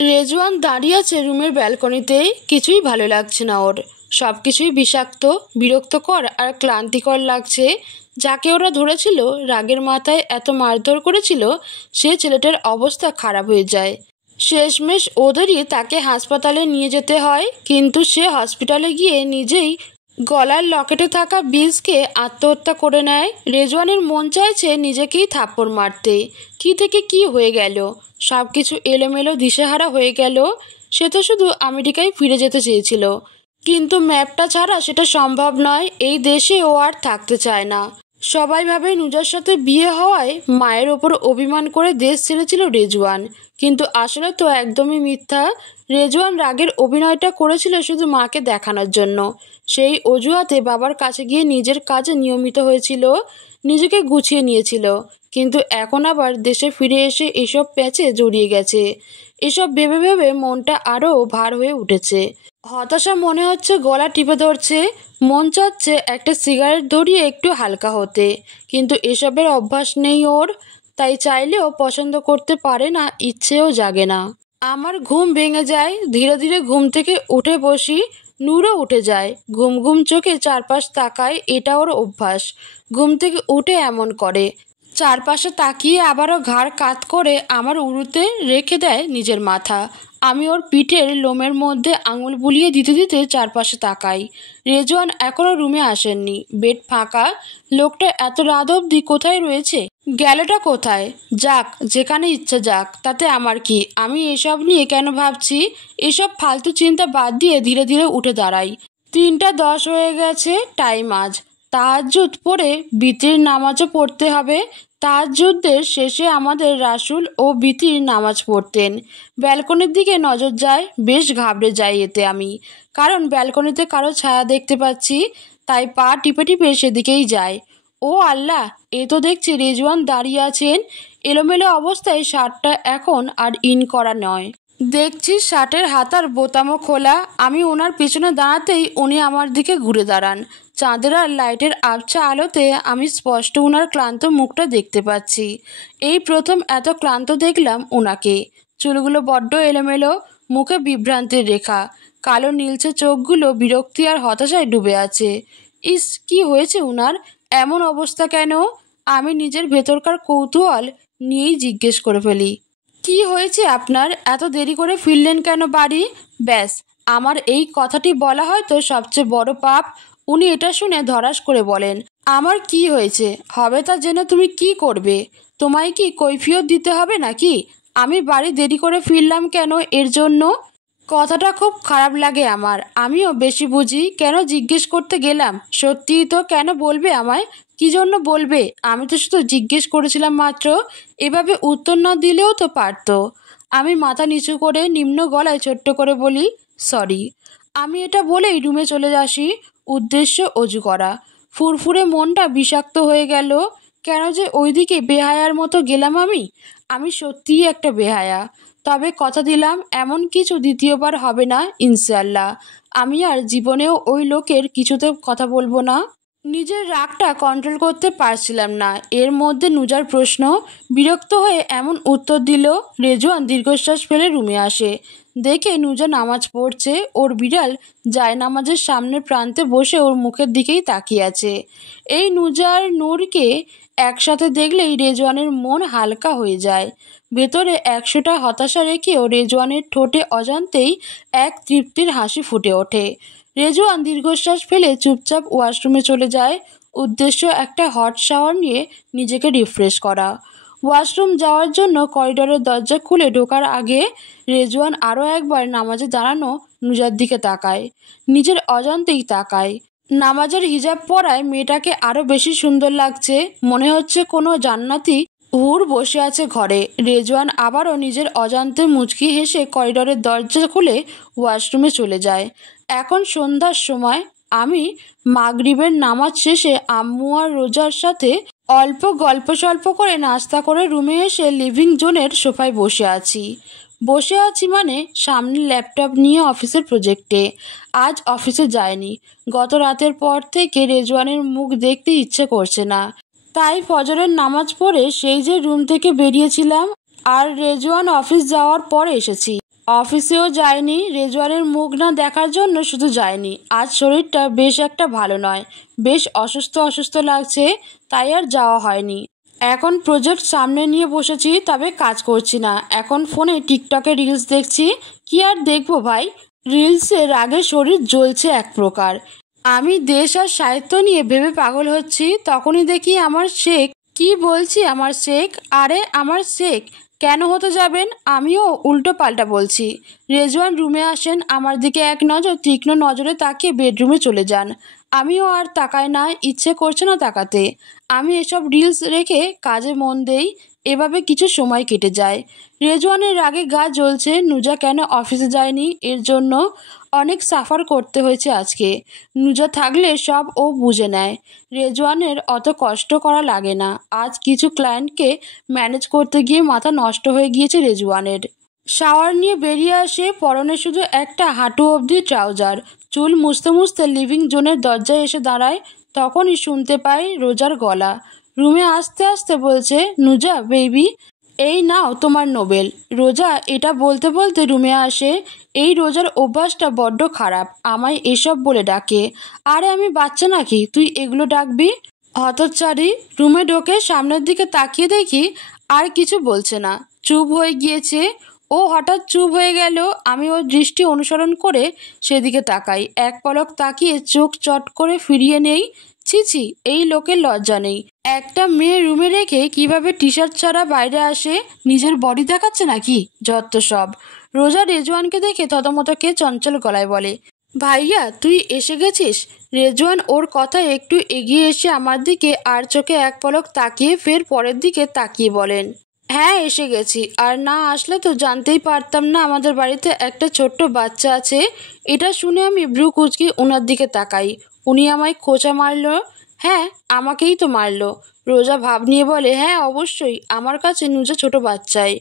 রেজওয়ান দাঁড়িয়ে আছে রুমের ব্যালকনিতে। কিছুই ভালো লাগছে না ওর। সব কিছুই বিষাক্ত, বিরক্তকর আর ক্লান্তিকর লাগছে। যাকে ওরা ধরেছিল, রাগের মাথায় এত মারধর করেছিল, সে ছেলেটার অবস্থা খারাপ হয়ে যায়। শেষমেশ ওদেরই তাকে হাসপাতালে নিয়ে যেতে হয়, কিন্তু সে হসপিটালে গিয়ে নিজেই গলার লকেটে থাকা বীজকে আত্মহত্যা করে নেয়। রেজওয়ানের মন চাইছে নিজেকেই থাপ্পড় মারতে। কি থেকে কি হয়ে গেল, সব কিছু এলোমেলো দিশেহারা হয়ে গেল। সে তো শুধু আমেরিকায় ফিরে যেতে চেয়েছিল, কিন্তু ম্যাপটা ছাড়া সেটা সম্ভব নয়। এই দেশে ও আর থাকতে চায় না। সবাই ভাবে নুজার সাথে বিয়ে হওয়ায় মায়ের ওপর অভিমান করে দেশ ছেড়েছিল রেজওয়ান, কিন্তু আসলে তো একদমই মিথ্যা। রেজওয়ান রাগের অভিনয়টা করেছিল শুধু মাকে দেখানোর জন্য। সেই অজুহাতে বাবার কাছে গিয়ে নিজের কাজে নিয়মিত হয়েছিল, নিজেকে গুছিয়ে নিয়েছিল। কিন্তু এখন আবার দেশে ফিরে এসে এসব প্যাচে জড়িয়ে গেছে। এসব ভেবে ভেবে মনটা আরও ভার হয়ে উঠেছে। হতাশা মনে হচ্ছে গলা টিপে ধরছে। মন চাচ্ছে একটা সিগারেট ধরিয়ে একটু হালকা হতে, কিন্তু এসবের অভ্যাস নেই ওর। তাই চাইলেও পছন্দ করতে পারে না, ইচ্ছেও জাগে না। আমার ঘুম ভেঙে যায়, ধীরে ধীরে ঘুম থেকে উঠে বসি। নূরও উঠে যায়, ঘুম ঘুম চোখে চারপাশ তাকায়। এটা ওর অভ্যাস, ঘুম থেকে উঠে এমন করে। চারপাশে তাকিয়ে আবারও ঘাড় কাত করে আমার উড়ুতে রেখে দেয় নিজের মাথা। আমি ওর পিঠের লোমের মধ্যে আঙুল বুলিয়ে দিতে দিতে চারপাশে তাকাই। রেজওয়ান এখনো রুমে আসেননি, বেড ফাঁকা। লোকটা এত রাত অবধি কোথায় রয়েছে? গেলটা কোথায়? যাক, যেখানে ইচ্ছা যাক, তাতে আমার কি? আমি এসব নিয়ে কেন ভাবছি? এসব ফালতু চিন্তা বাদ দিয়ে ধীরে ধীরে উঠে দাঁড়াই। 3:10 হয়ে গেছে, টাইম আজ। তাহাজ্জুদ পড়ে বিতির নামাজও পড়তে হবে। তাহাজ্জুদের শেষে আমাদের রাসূল ও বিতির নামাজ পড়তেন। ব্যালকনির দিকে নজর যায়, বেশ ঘাবড়ে যাই এতে আমি, কারণ ব্যালকনিতে কারো ছায়া দেখতে পাচ্ছি। তাই পা টিপে টিপে সেদিকেই যায়। ও আল্লাহ, এ তো দেখছি রেজওয়ান দাঁড়িয়ে আছেন। এলোমেলো অবস্থায় শার্টটা এখন আর ইন করা নয়। দেখছি শার্টের হাতার বোতামও খোলা। আমি ওনার পিছনে দাঁড়াতেই উনি আমার দিকে ঘুরে দাঁড়ান। চাঁদের আর লাইটের আবছা আলোতে আমি স্পষ্ট ওনার ক্লান্ত মুখটা দেখতে পাচ্ছি। এই প্রথম এত ক্লান্ত দেখলাম ওনাকে। চুলগুলো বড্ড এলোমেলো, মুখে বিভ্রান্তির রেখা, কালো নীলচে চোখগুলো বিরক্তি আর হতাশায় ডুবে আছে। ইস, কি হয়েছে উনার? এমন অবস্থা কেন? আমি নিজের ভেতরকার কৌতূহল নিয়েই জিজ্ঞেস করে ফেলি, কি হয়েছে আপনার? এত দেরি করে ফিরলেন কেন বাড়ি? ব্যাস, আমার এই কথাটি বলা হয়তো সবচেয়ে বড় পাপ। উনি এটা শুনে ধরাস করে বলেন, আমার কি হয়েছে হবে তা জেনে তুমি কি করবে? তোমায় কি কৈফিয়ত দিতে হবে নাকি? আমি বাড়ি দেরি করে ফিরলাম কেন এর জন্য? কথাটা খুব খারাপ লাগে আমার। আমিও বেশি বুঝি। কেন জিজ্ঞেস করতে গেলাম? সত্যিই তো, কেন বলবে আমায়? কি জন্য বলবে? আমি তো শুধু জিজ্ঞেস করেছিলাম মাত্র। এভাবে উত্তর না দিলেও তো পারতো। আমি মাথা নিচু করে নিম্ন গলায় ছোট্ট করে বলি, সরি। আমি এটা বলেই রুমে চলে আসি। উদ্দেশ্য অজু করা। ফুরফুরে মনটা বিষাক্ত হয়ে গেল। কেন যে ওইদিকে বেহায়ার মতো গেলাম আমি? আমি সত্যিই একটা বেহায়া। তবে কথা দিলাম, এমন কিছু দ্বিতীয়বার হবে না ইনশাআল্লাহ। আমি আর জীবনেও ওই লোকের কিছুতে কথা বলবো না। নিজের রাগটা কন্ট্রোল করতে পারছিলাম না। এর মধ্যে নুজার প্রশ্ন। বিরক্ত হয়ে এমন উত্তর দিল। রেজওয়ান দীর্ঘশ্বাস ফেলে রুমে আসে। দেখে নুজা নামাজ পড়ছে। ওর বিড়াল জায়নামাজের সামনের প্রান্তে বসে ওর মুখের দিকেই তাকিয়ে আছে। এই নুজা আর নূরকে একসাথে দেখলেই রেজওয়ানের মন হালকা হয়ে যায়। ভেতরে 100টা হতাশা রেখেও রেজওয়ানের ঠোঁটে অজান্তেই এক তৃপ্তির হাসি ফুটে ওঠে। রেজওয়ান দীর্ঘশ্বাস ফেলে চুপচাপ ওয়াশরুমে চলে যায়। উদ্দেশ্য একটা হট শাওয়ার নিয়ে নিজেকে রিফ্রেশ করা। ওয়াশরুম যাওয়ার জন্য করিডোরের দরজা খুলে ঢোকার আগে রেজওয়ান আরও একবার নামাজে দাঁড়ানো নুজার দিকে তাকায়। নিজের অজান্তেই তাকায়। নামাজের হিজাব পরায় মেয়েটাকে আরও বেশি সুন্দর লাগছে। মনে হচ্ছে কোনো জান্নাতি হুর বসে আছে ঘরে। রেজওয়ান আবারও নিজের অজান্তে মুচকি হেসে করিডোরের দরজা খুলে ওয়াশরুমে চলে যায়। এখন সন্ধ্যার সময়। আমি মাগরিবের নামাজ শেষে আম্মু আর রোজার সাথে অল্প গল্প সল্প করে নাস্তা করে রুমে এসে লিভিং জোনের সোফায় বসে আছি মানে সামনে ল্যাপটপ নিয়ে অফিসের প্রজেক্টে। আজ অফিসে যায়নি। গত রাতের পর থেকে রেজওয়ানের মুখ দেখতে ইচ্ছে করছে না। তাই ফজরের নামাজ পড়ে সেই যে রুম থেকে বেরিয়েছিলাম আর রেজওয়ান অফিস যাওয়ার পর এসেছি। অফিসেও যায়নি, রেজওয়ানের মুখ না দেখার জন্য শুধু যায়নি, আজ শরীরটা বেশ একটা ভালো নয়, বেশ অসুস্থ অসুস্থ লাগছে, তাই আর যাওয়া হয়নি। এখন প্রজেক্ট সামনে নিয়ে বসেছি, তবে কাজ করছি না, এখন ফোনে টিকটকে রিলস দেখছি। কি আর দেখবো ভাই, রিলসে রাগে শরীর জ্বলছে এক প্রকার। আমি দেশ আর সাহিত্য নিয়ে ভেবে পাগল হচ্ছি, তখনই দেখি আমার শেখ। কি বলছি আমার শেখ? আরে আমার শেখ কেন হতে যাবেন? আমিও উল্টো পাল্টা বলছি। রেজওয়ান রুমে আসেন, আমার দিকে এক নজর তীক্ষ্ণ নজরে তাকিয়ে বেডরুমে চলে যান। আমিও আর তাকাই না, ইচ্ছে করছে না তাকাতে। আমি এসব রিলস রেখে কাজে মন দেই। এভাবে কিছু সময় কেটে যায়। রেজওয়ানের রাগে গা জ্বলছে, নুজা কেন অফিসে যায়নি, এর জন্য অনেক সাফার করতে হয়েছে আজকে। নুজা থাকলে সব ও বুঝে নেয়। রেজওয়ানের অত কষ্ট করা লাগে না। আজ কিছু ক্লায়েন্টকে ম্যানেজ করতে গিয়ে মাথা নষ্ট হয়ে গিয়েছে রেজওয়ানের। শাওয়ার নিয়ে বেরিয়ে আসে, পরনে শুধু একটা হাঁটু অবধি ট্রাউজার। চুল মুছতে মুছতে লিভিং জোনের দরজায় এসে দাঁড়ায়, তখনই শুনতে পাই রোজার গলা। রুমে আসতে আসতে বলছে, নুজা বেবি, এই নাও তোমার নোবেল। রোজা এটা বলতে বলতে রুমে আসে। এই রোজার অভ্যাসটা বড্ড খারাপ, আমায় এসব বলে ডাকে। আরে আমি বাচ্চা নাকি তুই এগুলো ডাকবি? হতচ্চারি। রুমে ঢোকে, সামনের দিকে তাকিয়ে দেখি আর কিছু বলছে না, চুপ হয়ে গিয়েছে। ও হঠাৎ চুপ হয়ে গেল। আমি ওর দৃষ্টি অনুসরণ করে সেদিকে তাকাই, এক পলক তাকিয়ে চোখ চট করে ফিরিয়ে নেই। ছি ছি, এই লোকের লজ্জা নেই। একটা মেয়ে রুমে রেখে কিভাবে টি শার্ট ছাড়া বাইরে আসে? নিজের বডি দেখাচ্ছে নাকি? যত সব। রোজা রেজওয়ানকে দেখে থতমতকে চঞ্চল গলায় বলে, ভাইয়া তুই এসে গেছিস? রেজওয়ান ওর কথা একটু এগিয়ে এসে আমার দিকে আর চোখে এক পলক তাকিয়ে ফের পরের দিকে তাকিয়ে বলেন, হ্যাঁ এসে গেছি। আর না আসলে তো জানতেই পারতাম না আমাদের বাড়িতে একটা ছোট্ট বাচ্চা আছে। এটা শুনে আমি ভ্রু কুঁচকে ওনার দিকে তাকাই। উনি আমায় খোঁচা মারলো? হ্যাঁ, আমাকেই তো মারলো। রোজা ভাব নিয়ে বলে, হ্যাঁ অবশ্যই, আমার কাছে নুজা ছোট বাচ্চাই।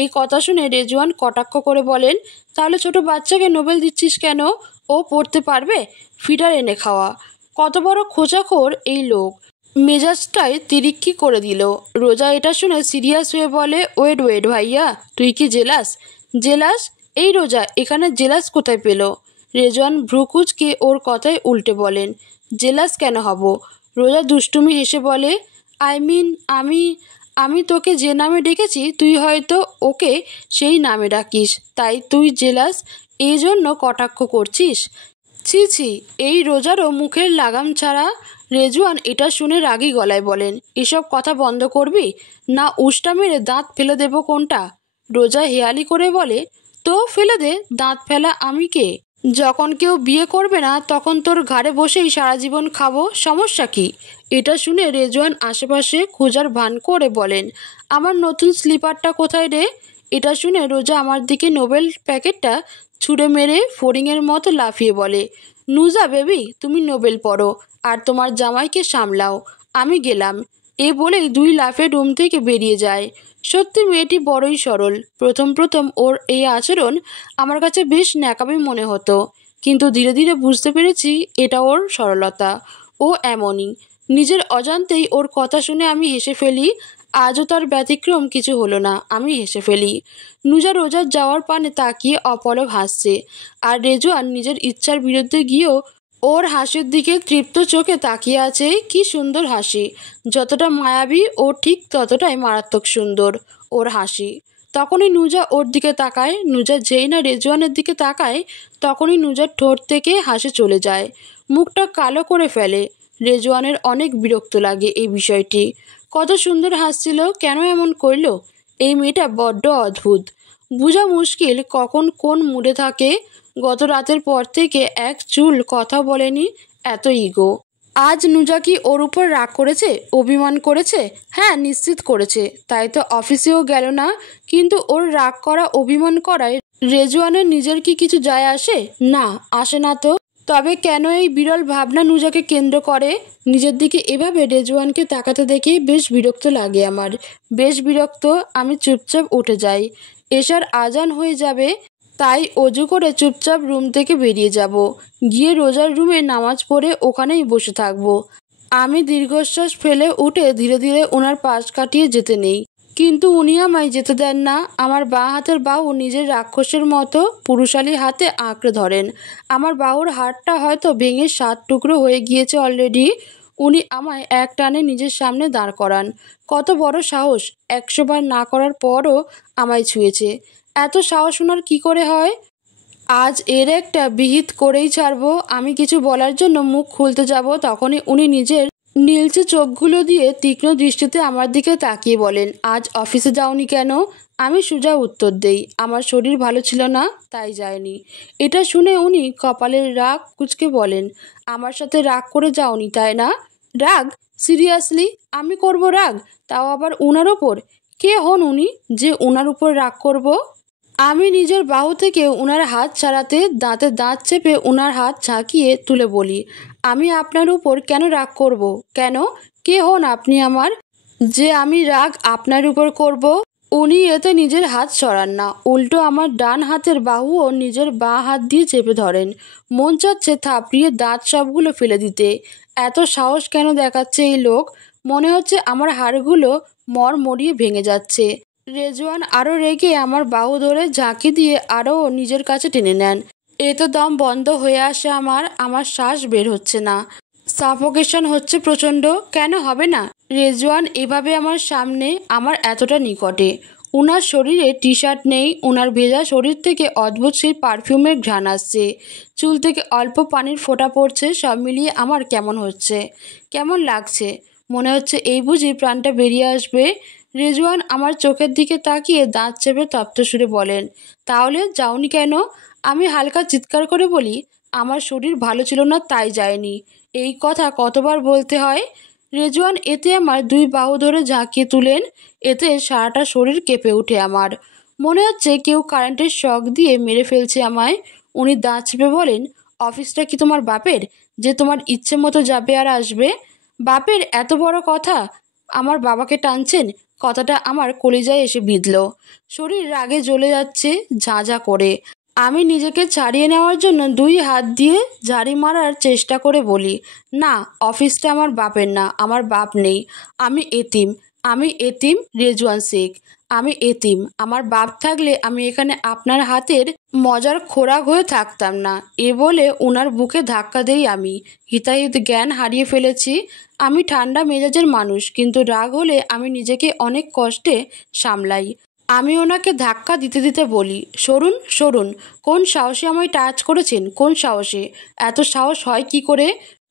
এই কথা শুনে রেজওয়ান কটাক্ষ করে বলেন, তাহলে ছোট বাচ্চাকে নোবেল দিচ্ছিস কেন? ও পড়তে পারবে? ফিডার এনে খাওয়া। কত বড় খোঁচাখোর এই লোক! মেজাজটাই তিরিক্কি করে দিল। রোজা এটা শুনে সিরিয়াস হয়ে বলে, ওয়েট ওয়েট ভাইয়া, তুই কি জেলাস? জেলাস? এই রোজা এখানে জেলাস কোথায় পেল? রেজওয়ান ভ্রুকুচকে ওর কথায় উল্টে বলেন, জেলাস কেন হব? রোজা দুষ্টুমি হেসে বলে, আই মিন আমি আমি তোকে যে নামে ডেকেছি তুই হয়তো ওকে সেই নামে ডাকিস, তাই তুই জেলাস, এই জন্য কটাক্ষ করছিস? ছি ছি, এই রোজারও মুখের লাগাম ছাড়া। রেজওয়ান এটা শুনে রাগী গলায় বলেন, এসব কথা বন্ধ করবি না উষ্টা মেরে দাঁত ফেলে দেব কোনটা? রোজা হেয়ালি করে বলে, তো ফেলে দে, দাঁত ফেলা আমি কে? যখন কেউ বিয়ে করবে না তখন তোর ঘাড়ে বসেই সারা জীবন খাবো, সমস্যা কি? এটা শুনে রেজওয়ান আশেপাশে খোঁজার ভান করে বলেন, আমার নতুন স্লিপারটা কোথায় রে? এটা শুনে রোজা আমার দিকে নোবেল প্যাকেটটা ছুঁড়ে মেরে ফড়িংয়ের মতো লাফিয়ে বলে, নুজা বেবি তুমি নোবেল পড়ো আর তোমার জামাইকে সামলাও, আমি গেলাম। এ বলেই দুই লাফে রুম থেকে বেরিয়ে যায়। সত্যি মেয়েটি বড়ই সরল। প্রথম প্রথম ওর এই আচরণ আমার কাছে বেশ ন্যাকামি মনে হতো, কিন্তু ধীরে ধীরে বুঝতে পেরেছি এটা ওর সরলতা। ও এমনই। নিজের অজান্তেই ওর কথা শুনে আমি হেসে ফেলি। আজও তার ব্যতিক্রম কিছু হলো না, আমি হেসে ফেলি। নুজা রোজার যাওয়ার পানে তাকিয়ে অপলক হাসছে, আর রেজওয়ান নিজের ইচ্ছার বিরুদ্ধে গিয়েও ওর হাসির দিকে তৃপ্ত চোখে তাকিয়ে আছে। কি সুন্দর হাসি! যতটা মায়াবী ও ঠিক ততটাই মারাত্মক সুন্দর ওর হাসি। তখনই নুজা ওর দিকে তাকায়। নুজা যেই না রেজওয়ানের দিকে তাকায়, তখনই নুজার ঠোঁট থেকে হাসি চলে যায়, মুখটা কালো করে ফেলে। রেজওয়ানের অনেক বিরক্ত লাগে এই বিষয়টি। কত সুন্দর হাসছিল, কেন এমন করলো? এই মেয়েটা বড্ড অদ্ভুত। বোঝা মুশকিল কখন কোন মুডে থাকে। গত রাতের পর থেকে এক চুল কথা বলেনি, এত ইগো। আজ নুজা কি ওর উপর রাগ করেছে, অভিমান করেছে? হ্যাঁ নিশ্চিত করেছে, তাই তো অফিসেও গেল না। কিন্তু ওর রাগ করা অভিমান করায় রেজওয়ানের নিজের কি কিছু যায় আসে? না, আসে না তো। তবে কেন এই বিরল ভাবনা নুজাকে কেন্দ্র করে? নিজের দিকে এভাবে রেজওয়ানকে তাকাতে দেখে বেশ বিরক্ত লাগে আমার, বেশ বিরক্ত। আমি চুপচাপ উঠে যাই। এশার আজান হয়ে যাবে, তাই অজু করে চুপচাপ রুম থেকে বেরিয়ে যাব। গিয়ে রোজার রুমে নামাজ পড়ে ওখানেই বসে থাকবো। আমি দীর্ঘশ্বাস ফেলে উঠে ধীরে ধীরে ওনার পাশ কাটিয়ে যেতে নেই। কিন্তু উনি আমায় যেতে দেন না। আমার বাঁ হাতের বাহু নিজের রাক্ষসের মতো পুরুষালী হাতে আঁকড়ে ধরেন। আমার বাহুর হাড়টা হয়তো ভেঙে 7 টুকরো হয়ে গিয়েছে অলরেডি। উনি আমায় এক টানে নিজের সামনে দাঁড় করান। কত বড় সাহস! 100 বার না করার পরও আমায় ছুঁয়েছে। এত সাহস ওনার কী করে হয়? আজ এর একটা বিহিত করেই ছাড়বো। আমি কিছু বলার জন্য মুখ খুলতে যাব, তখনই উনি নিজের নীলচে চোখগুলো দিয়ে তীক্ষ্ণ দৃষ্টিতে আমার দিকে তাকিয়ে বলেন, আজ অফিসে যাওনি কেন? আমি সোজা উত্তর দেই, আমার শরীর ভালো ছিল না, তাই যায়নি। এটা শুনে উনি কপালের রাগ কুঁচকে বলেন, আমার সাথে রাগ করে যাওনি তাই না? রাগ? সিরিয়াসলি আমি করব রাগ? তাও আবার উনার ওপর? কে হন উনি যে উনার উপর রাগ করব? আমি নিজের বাহু থেকে উনার হাত ছাড়াতে দাঁতে দাঁত চেপে উনার হাত ঝাঁকিয়ে তুলে বলি, আমি আপনার উপর কেন রাগ করব? কেন? কে হন আপনি আমার, যে আমি রাগ আপনার উপর করব? উনি এতে নিজের হাত সরান না, উল্টো আমার ডান হাতের বাহুও নিজের বাঁ হাত দিয়ে চেপে ধরেন। মন চাচ্ছে থাপড়িয়ে দাঁত সবগুলো ফেলে দিতে। এত সাহস কেন দেখাচ্ছে এই লোক? মনে হচ্ছে আমার হাড়গুলো মড়মড়িয়ে ভেঙে যাচ্ছে। রেজওয়ান আরও রেগে আমার বাহু ধরে ঝাঁকি দিয়ে আরও নিজের কাছে টেনে নেন। এতে দম বন্ধ হয়ে আসে আমার শ্বাস বের হচ্ছে না, সাফোকেশন হচ্ছে প্রচণ্ড। কেন হবে না? রেজওয়ান এভাবে আমার সামনে, আমার এতটা নিকটে। উনার শরীরে টি শার্ট নেই, উনার ভেজা শরীর থেকে অদ্ভুত সেই পারফিউমের ঘ্রাণ আসছে, চুল থেকে অল্প পানির ফোঁটা পড়ছে। সব মিলিয়ে আমার কেমন হচ্ছে, কেমন লাগছে। মনে হচ্ছে এই বুঝি প্রাণটা বেরিয়ে আসবে। রেজওয়ান আমার চোখের দিকে তাকিয়ে দাঁত চেপে তপ্ত সুরে বলেন, তাহলে যাওনি কেন? আমি হালকা চিৎকার করে বলি, আমার শরীর ভালো ছিল না তাই যায়নি। এই কথা কতবার বলতে হয়? রেজওয়ান এতে আমার 2 বাহু ধরে ঝাঁকিয়ে তুলেন। এতে সারাটা শরীর কেঁপে ওঠে আমার। মনে হচ্ছে কেউ কারেন্টের শক দিয়ে মেরে ফেলছে আমায়। উনি দাঁত চেপে বলেন, অফিসটা কি তোমার বাপের, যে তোমার ইচ্ছে মতো যাবে আর আসবে? বাপের এত বড় কথা? আমার বাবাকে টানছেন? কথাটা আমার কলিজায় এসে বিঁধল। শরীর রাগে জ্বলে যাচ্ছে ঝাঁঝা করে। আমি নিজেকে ছাড়িয়ে নেওয়ার জন্য 2 হাত দিয়ে ঝাড়ি মারার চেষ্টা করে বলি, না, অফিসটা আমার বাপের না, আমার বাপ নেই। আমি এতিম, আমি এতিম রেজওয়ান শেখ, আমি এতিম। আমার বাপ থাকলে আমি এখানে আপনার হাতের মজার খোরাক হয়ে থাকতাম না। এ বলে ওনার বুকে ধাক্কা দেই আমি। হিতাহিত জ্ঞান হারিয়ে ফেলেছি। আমি ঠান্ডা মেজাজের মানুষ, কিন্তু রাগ হলে আমি নিজেকে অনেক কষ্টে সামলাই। আমি ওনাকে ধাক্কা দিতে দিতে বলি, সরুন সরুন। কোন সাহসে আমায় টাচ করেছেন? কোন সাহসে? এত সাহস হয় কি করে?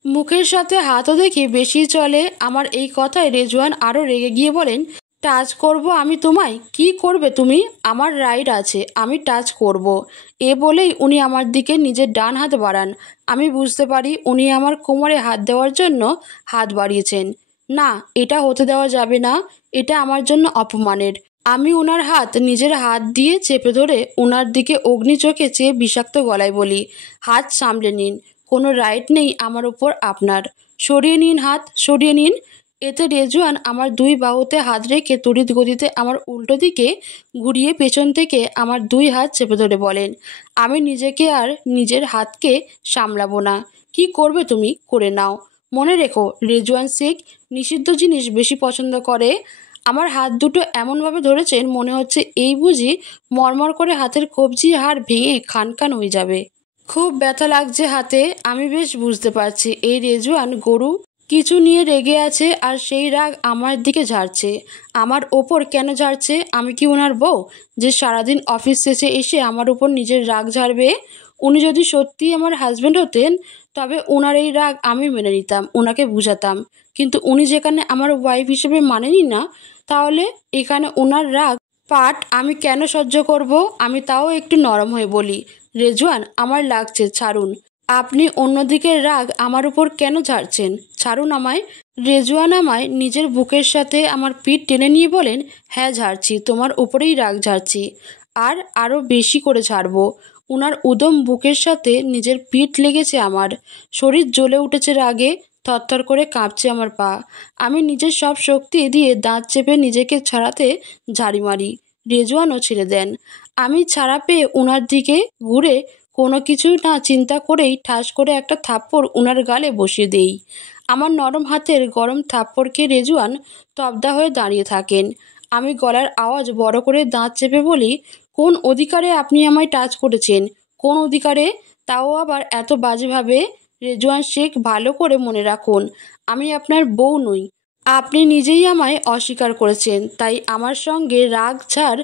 মুখের সাথে হাতও দেখি বেশি চলে। আমার এই কথায় রেজওয়ান আরও রেগে গিয়ে বলেন, টাচ করব আমি তোমায়? কি করবে তুমি? আমার রাইট আছে, আমি টাচ করব। এ বলেই উনি আমার দিকে নিজের ডান হাত বাড়ান। আমি বুঝতে পারি উনি আমার কোমরে হাত দেওয়ার জন্য হাত বাড়িয়েছেন। না, এটা হতে দেওয়া যাবে না। এটা আমার জন্য অপমানের। আমি ওনার হাত নিজের হাত দিয়ে চেপে ধরে ওনার দিকে অগ্নি চোখে চেয়ে বিষাক্ত গলায় বলি, হাত সামলে নিন। কোনো রাইট নেই আমার উপর আপনার। সরিয়ে নিন হাত, সরিয়ে নিন। এতে রেজওয়ান আমার 2 বাহুতে হাত রেখে তড়িৎ গতিতে আমার উল্টো দিকে ঘুরিয়ে পেছন থেকে আমার 2 হাত চেপে ধরে বলেন, আমি নিজেকে আর নিজের হাতকে সামলাবো না। কি করবে তুমি করে নাও। মনে রেখো, রেজওয়ান শেখ নিষিদ্ধ জিনিস বেশি পছন্দ করে। আমার হাত দুটো এমনভাবে ধরেছেন মনে হচ্ছে এই বুঝি মরমর করে হাতের কবজি হাড় ভেঙে খানখান হয়ে যাবে। খুব ব্যথা লাগছে হাতে। আমি বেশ বুঝতে পারছি এই রেজওয়ান গরু কিছু নিয়ে রেগে আছে, আর সেই রাগ আমার দিকে ঝাড়ছে। আমার ওপর কেন ঝাড়ছে? আমি কি ওনার বউ যে সারাদিন অফিস শেষে এসে আমার উপর নিজের রাগ ঝাড়বে? উনি যদি সত্যিই আমার হাজব্যান্ড হতেন তবে ওনার এই রাগ আমি মেনে নিতাম, ওনাকে বুঝাতাম। কিন্তু উনি যেখানে আমার ওয়াইফ হিসেবে মানেনি না, তাহলে এখানে ওনার রাগ পাট আমি কেন সহ্য করব? আমি তাও একটু নরম হয়ে বলি, রেজওয়ান আমার লাগছে, ছাড়ুন। আপনি অন্যদিকের রাগ আমার উপর কেন ঝাড়ছেন? ছাড়ুন আমায়। রেজওয়ান আমায় নিজের বুকের সাথে আমার পিঠ টেনে নিয়ে বলেন, হ্যাঁ ঝাড়ছি, তোমার উপরেই রাগ ঝাড়ছি, আর আরও বেশি করে ঝাড়বো। উনার উদম বুকের সাথে নিজের পিঠ লেগেছে আমার। শরীর জ্বলে উঠেছে রাগে, থরথর করে কাঁপছে আমার পা। আমি নিজের সব শক্তি দিয়ে দাঁত চেপে নিজেকে ছাড়াতে ঝাড়ি মারি। রেজওয়ানও ছেড়ে দেন। আমি ছাড়া পেয়ে উনার দিকে ঘুরে কোনো কিছু না চিন্তা করেই ঠাস করে একটা থাপ্পড় উনার গালে বসিয়ে দেই। আমার নরম হাতের গরম থাপ্পড় খেয়ে রেজওয়ান তবদা হয়ে দাঁড়িয়ে থাকেন। আমি গলার আওয়াজ বড় করে দাঁত চেপে বলি, কোন অধিকারে আপনি আমায় টাচ করেছেন? কোন অধিকারে? তাও আবার এত বাজেভাবে? রেজওয়ান শেখ, ভালো করে মনে রাখুন, আমি আপনার বউ নই। আপনি নিজেই আমায় অস্বীকার করেছেন, তাই আমার সঙ্গে রাগ ছাড়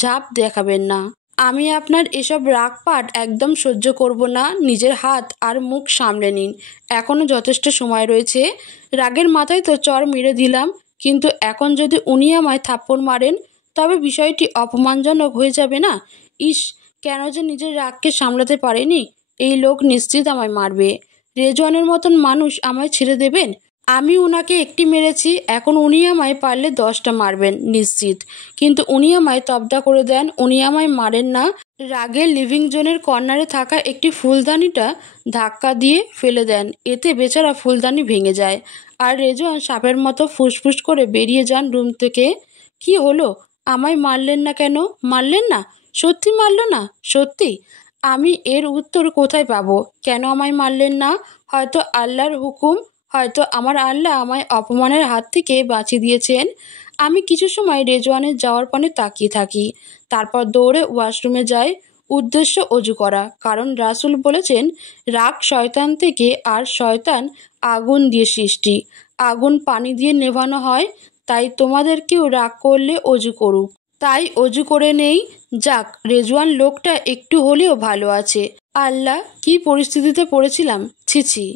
ঝাপ দেখাবেন না। আমি আপনার এসব রাগপাট একদম সহ্য করব না। নিজের হাত আর মুখ সামলে নিন, এখনও যথেষ্ট সময় রয়েছে। রাগের মাথায় তো চড় মেরে দিলাম, কিন্তু এখন যদি উনি আমায় থাপ্পড় মারেন তবে বিষয়টি অপমানজনক হয়ে যাবে না? ইস, কেন যে নিজের রাগকে সামলাতে পারেনি। এই লোক নিশ্চিত আমায় মারবে। রেজওয়ানের মতন মানুষ আমায় ছেড়ে দেবেন? আমি উনাকে একটি মেরেছি, এখন উনি আমায় পারলে 10টা মারবেন নিশ্চিত। কিন্তু উনি আমায় তবদা করে দেন, উনি আমায় মারেন না। রাগে লিভিং জোনের কর্নারে থাকা একটি ফুলদানিটা ধাক্কা দিয়ে ফেলে দেন, এতে বেচারা ফুলদানি ভেঙে যায়। আর রেজওয়ান সাপের মতো ফুসফুস করে বেরিয়ে যান রুম থেকে। কি হলো? আমায় মারলেন না কেন? মারলেন না? সত্যি মারল না? সত্যি? আমি এর উত্তর কোথায় পাবো? কেন আমায় মারলেন না? হয়তো আল্লাহর হুকুম, হয়তো আমার আল্লাহ আমায় অপমানের হাত থেকে বাঁচিয়ে দিয়েছেন। আমি কিছু সময় রেজওয়ানের যাওয়ার পানে তাকিয়ে থাকি, তারপর দৌড়ে ওয়াশরুমে যাই। উদ্দেশ্য অজু করা, কারণ রাসূল বলেছেন রাগ শয়তান থেকে, আর শয়তান আগুন দিয়ে সৃষ্টি, আগুন পানি দিয়ে নেভানো হয়। তাই তোমাদেরকেও রাগ করলে অজু করুক। তাই অজু করে নেই। যাক, রেজওয়ান লোকটা একটু হলেও ভালো আছে। আল্লাহ, কি পরিস্থিতিতে পড়েছিলাম! ছি ছি।